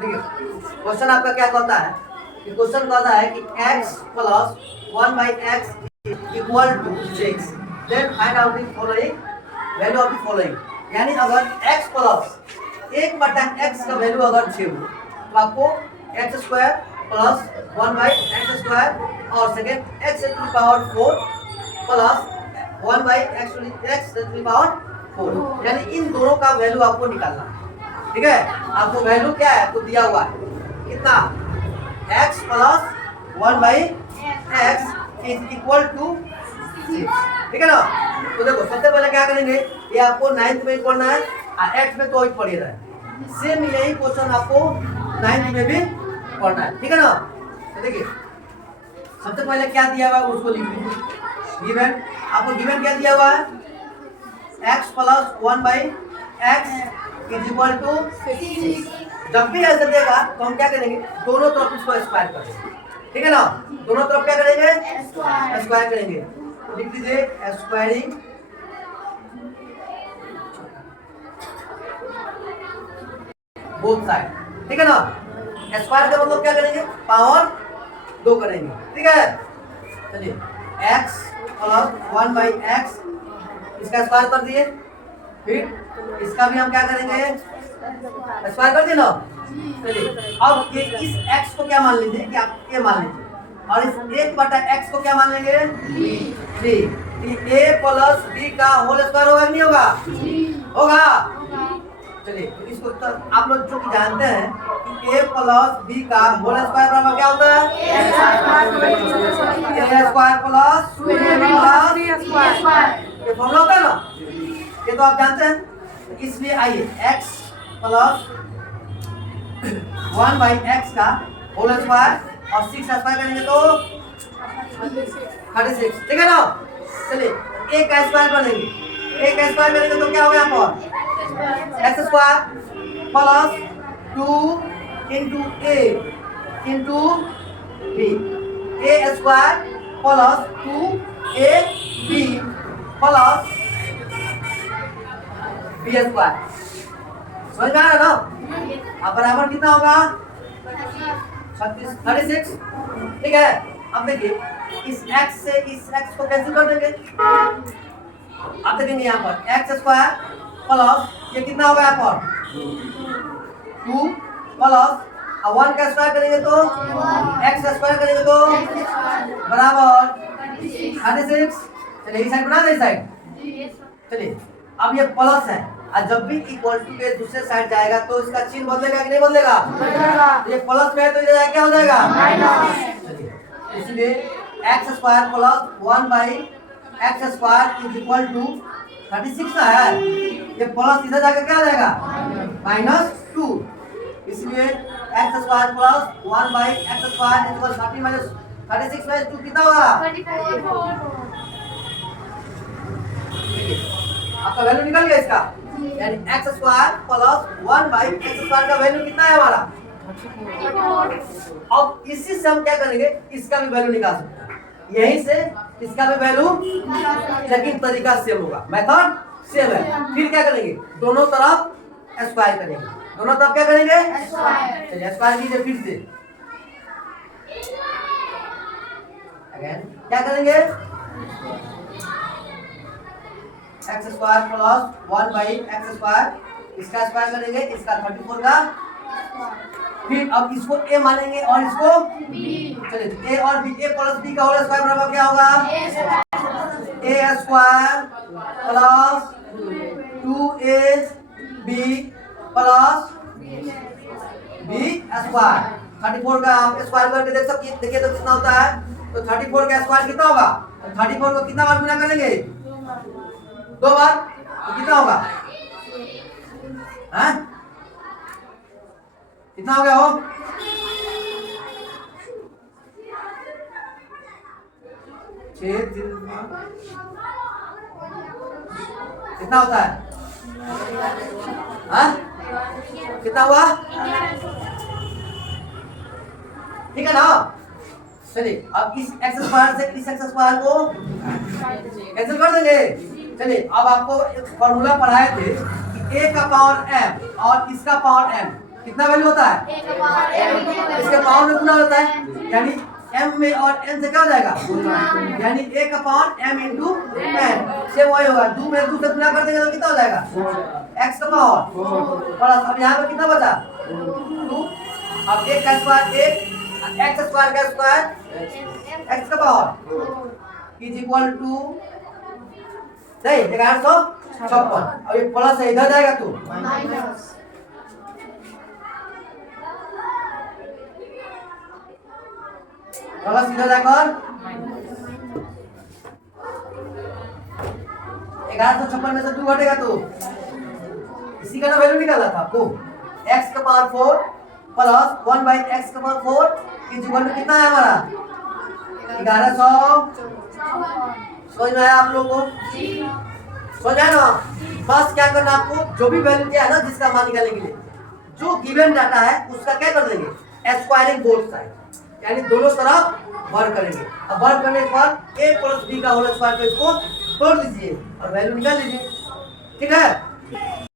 ठीक है, क्वेश्चन आपका क्या कहता है कि क्वेश्चन कहता है कि x plus 1/x equal to 6, then find out the following value of the following. यानी अगर x प्लस 1/x का वैल्यू अगर 6 हो तो आपको x² प्लस 1/x² और second x to the power 4 plus 1/x to the power 4, यानी इन दोनों का वैल्यू आपको निकालना है। ठीक है, आपको वैल्यू क्या है आपको दिया हुआ है कितना, x plus 1/x is equal to 6। ठीक है ना, तो देखो सबसे पहले क्या करेंगे, ये आपको 9th में पढ़ना है और 8th में तो पढ़ी रहा है, सेम यही क्वेश्चन आपको 9th में भी पढ़ना है। ठीक है ना, तो देखिए सबसे पहले क्या दिया हुआ है उसको लिख लीजिए। गिवन आपको गिवन क्या दिया हुआ है, x plus 1/x is equal to 6। जब भी ऐसे देगा तो हम क्या करेंगे, दोनों तरफ इसको स्क्वायर कर देंगे। ठीक है ना, दोनों तरफ क्या करेंगे, स्क्वायर करेंगे। तो लिख दीजिए स्क्वायरिंग बोथ साइड। ठीक है ना, स्क्वायर का मतलब क्या करेंगे, पावर 2 करेंगे। ठीक है, चलिए x प्लस 1/x इसका स्क्वायर कर दिए, फिर इसका भी हम क्या करेंगे, स्क्वायर कर दिए ना। चलिए अब ये इस x को क्या मान लीजिए कि आप a मान लीजिए, और इस 1/x को क्या मान लेंगे, b। a प्लस b का होल स्क्वायर होगा कि नहीं होगा, होगा। चलिए तो इसको तो आप लोग जो कि जानते हैं कि a प्लस b का होल स्क्वायर बराबर क्या होता है, a square plus 2ab square, ये फॉर्मूला होता है ना, ये तो आप जानते हैं। इसलिए आइए x प्लस 1/x का होल स्क्वायर और 6 का स्क्वायर करेंगे तो 36। ठीक है ना, चलिए a का स्क्वायर करेंगे, a का स्क्वायर करेंगे तो क्या होगा यहाँ पर, x square plus 2 into a into b, a square plus 2ab plus b square. समझ में आ रहा है ना, अब बराबर कितना होगा 36। ठीक है, अब देखिए इस x से इस x को कैंसिल कर देंगे। अब देखेंगे यहाँ पर x स्क्वायर प्लस ये कितना होगा यहाँ पर 2 प्लस 1 का स्क्वायर करेंगे तो x स्क्वायर करेंगे तो बराबर 36। चलिए इस साइड बना दे, इस साइड। चलिए अब ये प्लस है और जब भी इक्वल टू के दूसरे साइड जाएगा तो इसका चिन्ह बदलेगा कि नहीं बदलेगा, ये प्लस में है तो इधर क्या हो जाएगा माइनस। चलिए इसलिए x square plus 1/x square is equal to 36 ना है, ये प्लस इधर जाकर क्या हो जाएगा -2। इसलिए x square plus 1/x square equal 30 minus 36 में 2 कितना होगा, आपका वैल्यू निकल गया इसका, यानी x square plus 1/x square का वैल्यू कितना है हमारा। अब इसी से हम क्या करेंगे, इसका भी वैल्यू निकाल सकते हैं, यहीं से इसका भी वैल्यू, लेकिन तरीका सेम होगा, मेथड सेम है। फिर क्या करेंगे, दोनों तरफ स्क्वायर करेंगे, दोनों तरफ क्या करेंगे चलिए स्क्वायर कीजिए फिर से। अगेन क्या करेंगे, x square plus 1/x square, इसका स्क्वायर करेंगे, इसका 34 का, फिर अब इसको a मानेंगे और इसको b। चलिए a और b, a प्लस b का होल स्क्वायर बराबर क्या होगा, a square plus 2ab plus b square. 34 का आप स्क्वायर करके देख सकते, देखिए तो कितना होता है, तो 34 का स्क्वायर कितना होगा, 34 को कितना बार गुना करेंगे, 2 बार, तो कितना होगा, हैं कितना हो गया हो, 6 कितना होता है, हाँ कितना हुआ, ठीक है ना। चलिए अब इस x स्क्वायर से इस x स्क्वायर को कैंसिल कर देंगे। चलिए अब आपको एक फॉर्मूला पढ़ाए थे कि a का पावर m और इसका पावर m, कितना वैल्यू होता है? इसके पावर में गुना होता है, यानी m में और n से क्या हो जाएगा? यानी 1/m इंटू n से वही होगा। 2 में 2 से गुना कर देंगे तो कितना हो जाएगा? x का पावर प्लस, अब यहाँ पे कितना बचा? 2। अब 1 का स्क्वायर 1, x स्क्वायर का स्क्वायर x का पावर इज इक्वल टू नहीं 1156। अब ये प्लस है, इधर जाएगा तो प्लस इधर जाकर 1156 में से 2 घटेगा तो इसी का ना वैल्यू निकाला था आपको। x का पावर 4 प्लस 1 बाई x का पावर 4 इज इक्वल टू कितना है हमारा? 1100। समझ में आया आप लोगों को? समझ आया ना? बस क्या करना आपको, जो भी वैल्यू दिया है ना जिसका मान निकालने के लिए, जो गिवन डाटा है उसका क्या कर देंगे? स्क्वायरिंग बोथ साइड, यानी दोनों तरफ वर्क करेंगे। अब वर्क करने के बाद a प्लस b का होल स्क्वायर को इसको तोड़ दीजिए और वैल्यू निकाल लीजिए। ठीक है?